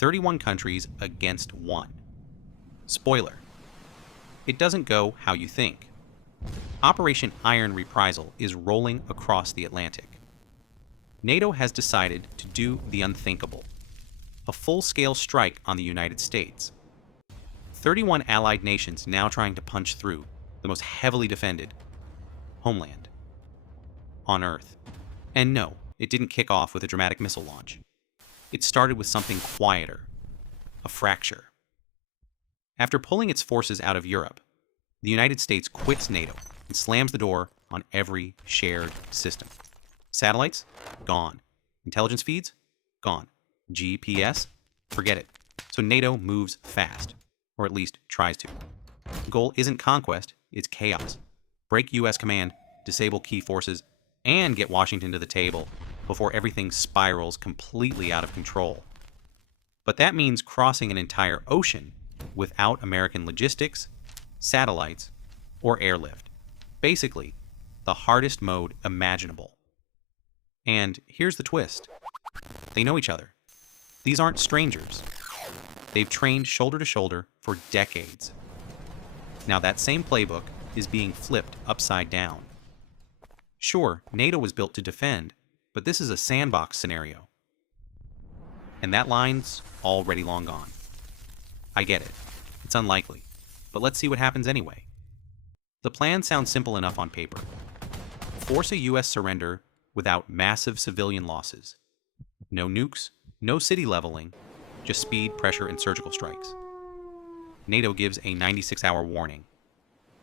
31 countries against 1. Spoiler: it doesn't go how you think. Operation Iron Reprisal is rolling across the Atlantic. NATO has decided to do the unthinkable: a full-scale strike on the United States. 31 allied nations now trying to punch through the most heavily defended homeland on Earth. And no, it didn't kick off with a dramatic missile launch. It started with something quieter: a fracture. After pulling its forces out of Europe, the United States quits NATO and slams the door on every shared system. Satellites? Gone. Intelligence feeds? Gone. GPS? Forget it. So NATO moves fast, or at least tries to. The goal isn't conquest, it's chaos. Break US command, disable key forces, and get Washington to the table before everything spirals completely out of control. But that means crossing an entire ocean without American logistics, satellites, or airlift. Basically, the hardest mode imaginable. And here's the twist: they know each other. These aren't strangers. They've trained shoulder to shoulder for decades. Now that same playbook is being flipped upside down. Sure, NATO was built to defend, but this is a sandbox scenario. And that line's already long gone. I get it. It's unlikely. But let's see what happens anyway. The plan sounds simple enough on paper. Force a US surrender without massive civilian losses. No nukes, no city leveling, just speed, pressure, and surgical strikes. NATO gives a 96-hour warning.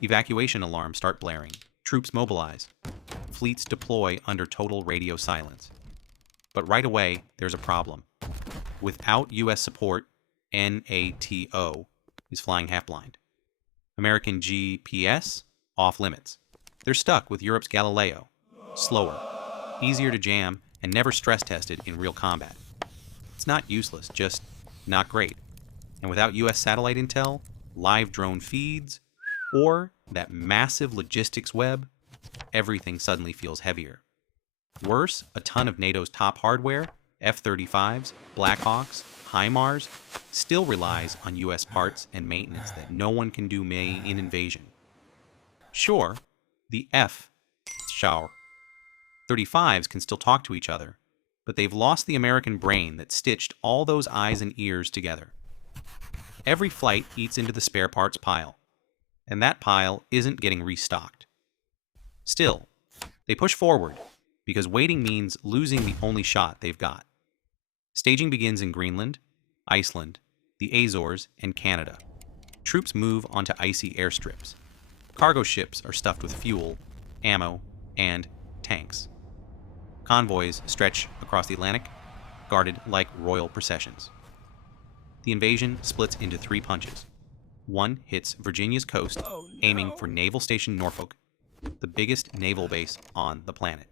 Evacuation alarms start blaring. Troops mobilize. Fleets deploy under total radio silence. But right away, there's a problem. Without US support, NATO is flying half-blind. American GPS, off limits. They're stuck with Europe's Galileo. Slower, easier to jam, and never stress-tested in real combat. It's not useless, just not great. And without US satellite intel, live drone feeds, or that massive logistics web, everything suddenly feels heavier. Worse, a ton of NATO's top hardware, F-35s, Blackhawks, HIMARS, still relies on US parts and maintenance that no one can do in invasion. Sure, the F-35s can still talk to each other, but they've lost the American brain that stitched all those eyes and ears together. Every flight eats into the spare parts pile, and that pile isn't getting restocked. Still, they push forward, because waiting means losing the only shot they've got. Staging begins in Greenland, Iceland, the Azores, and Canada. Troops move onto icy airstrips. Cargo ships are stuffed with fuel, ammo, and tanks. Convoys stretch across the Atlantic, guarded like royal processions. The invasion splits into 3 punches. One hits Virginia's coast, aiming for Naval Station Norfolk, the biggest naval base on the planet.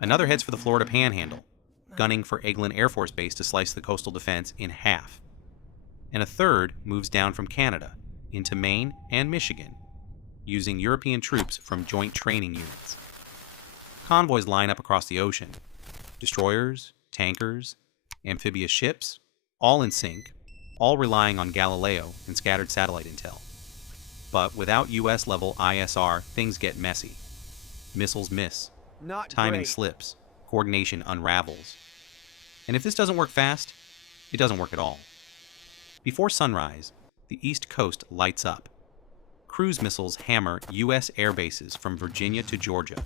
Another heads for the Florida Panhandle, gunning for Eglin Air Force Base to slice the coastal defense in half. And a third moves down from Canada into Maine and Michigan, using European troops from joint training units. Convoys line up across the ocean. Destroyers, tankers, amphibious ships, all in sync, all relying on Galileo and scattered satellite intel. But without US-level ISR, things get messy. Missiles miss. Timing slips. Coordination unravels. And if this doesn't work fast, it doesn't work at all. Before sunrise, the East Coast lights up. Cruise missiles hammer US air bases from Virginia to Georgia.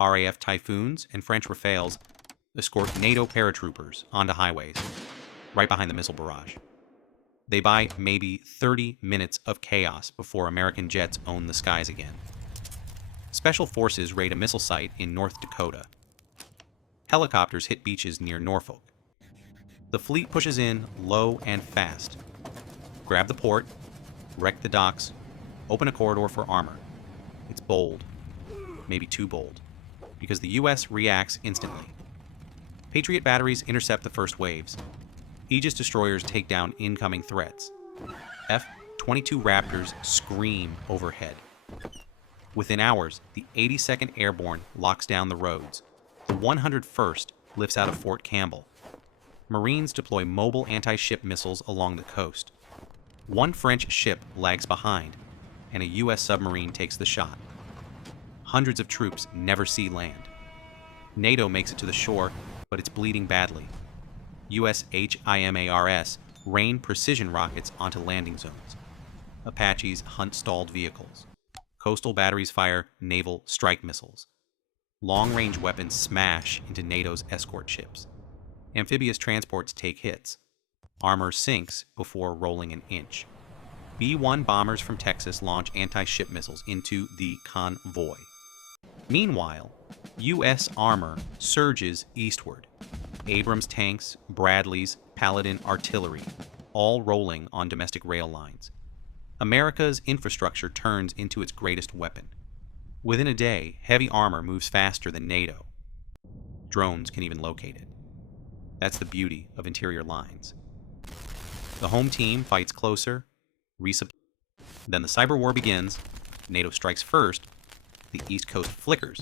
RAF Typhoons and French Rafales escort NATO paratroopers onto highways, right behind the missile barrage. They buy maybe 30 minutes of chaos before American jets own the skies again. Special forces raid a missile site in North Dakota. Helicopters hit beaches near Norfolk. The fleet pushes in low and fast. Grab the port, wreck the docks, open a corridor for armor. It's bold. Maybe too bold. Because the US reacts instantly. Patriot batteries intercept the first waves. Aegis destroyers take down incoming threats. F-22 Raptors scream overhead. Within hours, the 82nd Airborne locks down the roads. The 101st lifts out of Fort Campbell. Marines deploy mobile anti-ship missiles along the coast. One French ship lags behind, and a U.S. submarine takes the shot. Hundreds of troops never see land. NATO makes it to the shore, but it's bleeding badly. U.S. HIMARS rain precision rockets onto landing zones. Apaches hunt stalled vehicles. Coastal batteries fire naval strike missiles. Long-range weapons smash into NATO's escort ships. Amphibious transports take hits. Armor sinks before rolling an inch. B-1 bombers from Texas launch anti-ship missiles into the convoy. Meanwhile, U.S. armor surges eastward. Abrams tanks, Bradleys, Paladin artillery, all rolling on domestic rail lines. America's infrastructure turns into its greatest weapon. Within a day, heavy armor moves faster than NATO. Drones can even locate it. That's the beauty of interior lines. The home team fights closer, then the cyber war begins. NATO strikes first. The East Coast flickers.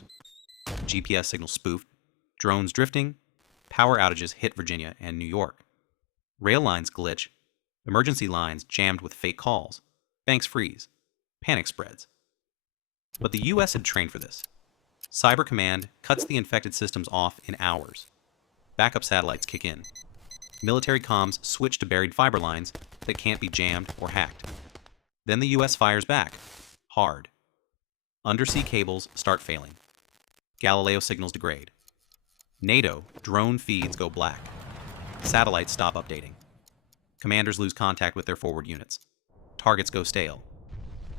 GPS signals spoofed. Drones drifting. Power outages hit Virginia and New York. Rail lines glitch. Emergency lines jammed with fake calls. Banks freeze. Panic spreads. But the U.S. had trained for this. Cyber Command cuts the infected systems off in hours. Backup satellites kick in. Military comms switch to buried fiber lines that can't be jammed or hacked. Then the U.S. fires back. Hard. Undersea cables start failing. Galileo signals degrade. NATO drone feeds go black. Satellites stop updating. Commanders lose contact with their forward units. Targets go stale.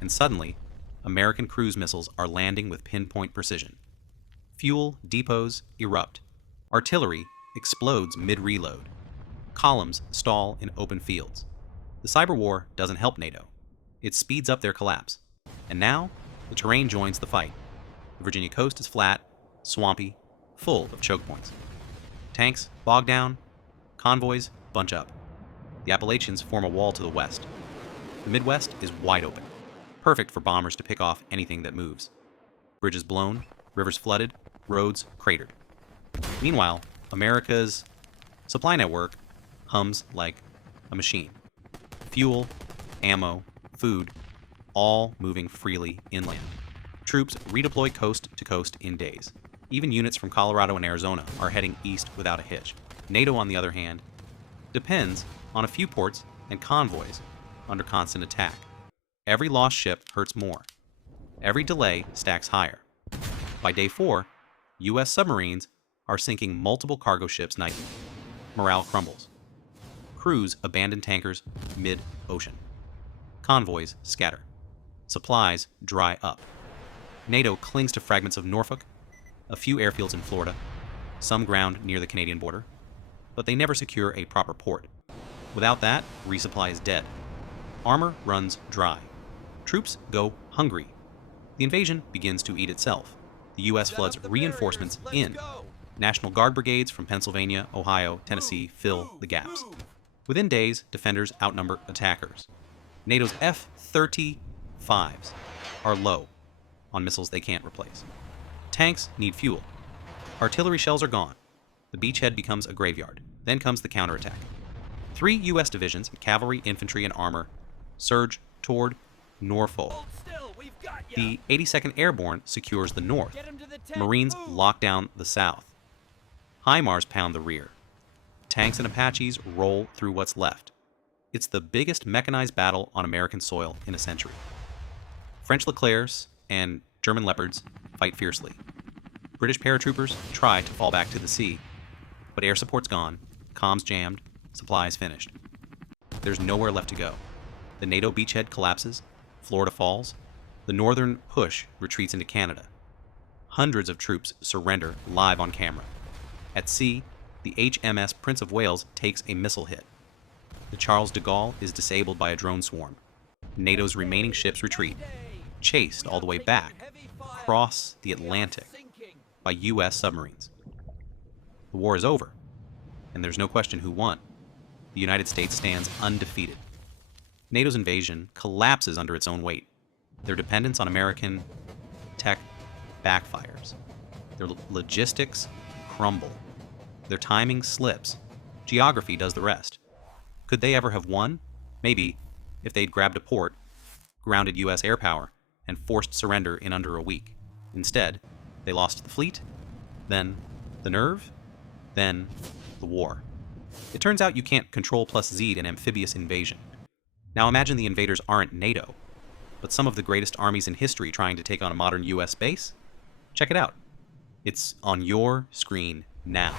And suddenly, American cruise missiles are landing with pinpoint precision. Fuel depots erupt. Artillery explodes mid-reload. Columns stall in open fields. The cyber war doesn't help NATO. It speeds up their collapse. And now, the terrain joins the fight. The Virginia coast is flat, swampy, full of choke points. Tanks bog down. Convoys bunch up. The Appalachians form a wall to the west. The Midwest is wide open, perfect for bombers to pick off anything that moves. Bridges blown, rivers flooded, roads cratered. Meanwhile, America's supply network hums like a machine. Fuel, ammo, food, all moving freely inland. Troops redeploy coast to coast in days. Even units from Colorado and Arizona are heading east without a hitch. NATO, on the other hand, depends on a few ports and convoys under constant attack. Every lost ship hurts more. Every delay stacks higher. By day 4, U.S. submarines are sinking multiple cargo ships nightly. Morale crumbles. Crews abandon tankers mid-ocean. Convoys scatter. Supplies dry up. NATO clings to fragments of Norfolk, a few airfields in Florida, some ground near the Canadian border, but they never secure a proper port. Without that, resupply is dead. Armor runs dry. Troops go hungry. The invasion begins to eat itself. The U.S. floods reinforcements in. National Guard brigades from Pennsylvania, Ohio, Tennessee fill the gaps. Within days, defenders outnumber attackers. NATO's F-35s are low on missiles they can't replace. Tanks need fuel. Artillery shells are gone. The beachhead becomes a graveyard. Then comes the counterattack. 3 U.S. divisions, cavalry, infantry, and armor, surge toward Norfolk. The 82nd Airborne secures the north. Marines lock down the south. HIMARS pound the rear. Tanks and Apaches roll through what's left. It's the biggest mechanized battle on American soil in a century. French Leclercs and German Leopards fight fiercely. British paratroopers try to fall back to the sea, but air support's gone, comms jammed, supplies finished. There's nowhere left to go. The NATO beachhead collapses, Florida falls, the northern push retreats into Canada. Hundreds of troops surrender live on camera. At sea, the HMS Prince of Wales takes a missile hit. The Charles de Gaulle is disabled by a drone swarm. NATO's remaining ships retreat, chased all the way back, across the Atlantic, by U.S. submarines. The war is over, and there's no question who won. The United States stands undefeated. NATO's invasion collapses under its own weight. Their dependence on American tech backfires. Their logistics crumble. Their timing slips. Geography does the rest. Could they ever have won? Maybe, if they'd grabbed a port, grounded US air power, and forced surrender in under a week. Instead, they lost the fleet, then the nerve, then the war. It turns out you can't Control plus Z an amphibious invasion. Now imagine the invaders aren't NATO, but some of the greatest armies in history trying to take on a modern US base? Check it out. It's on your screen now.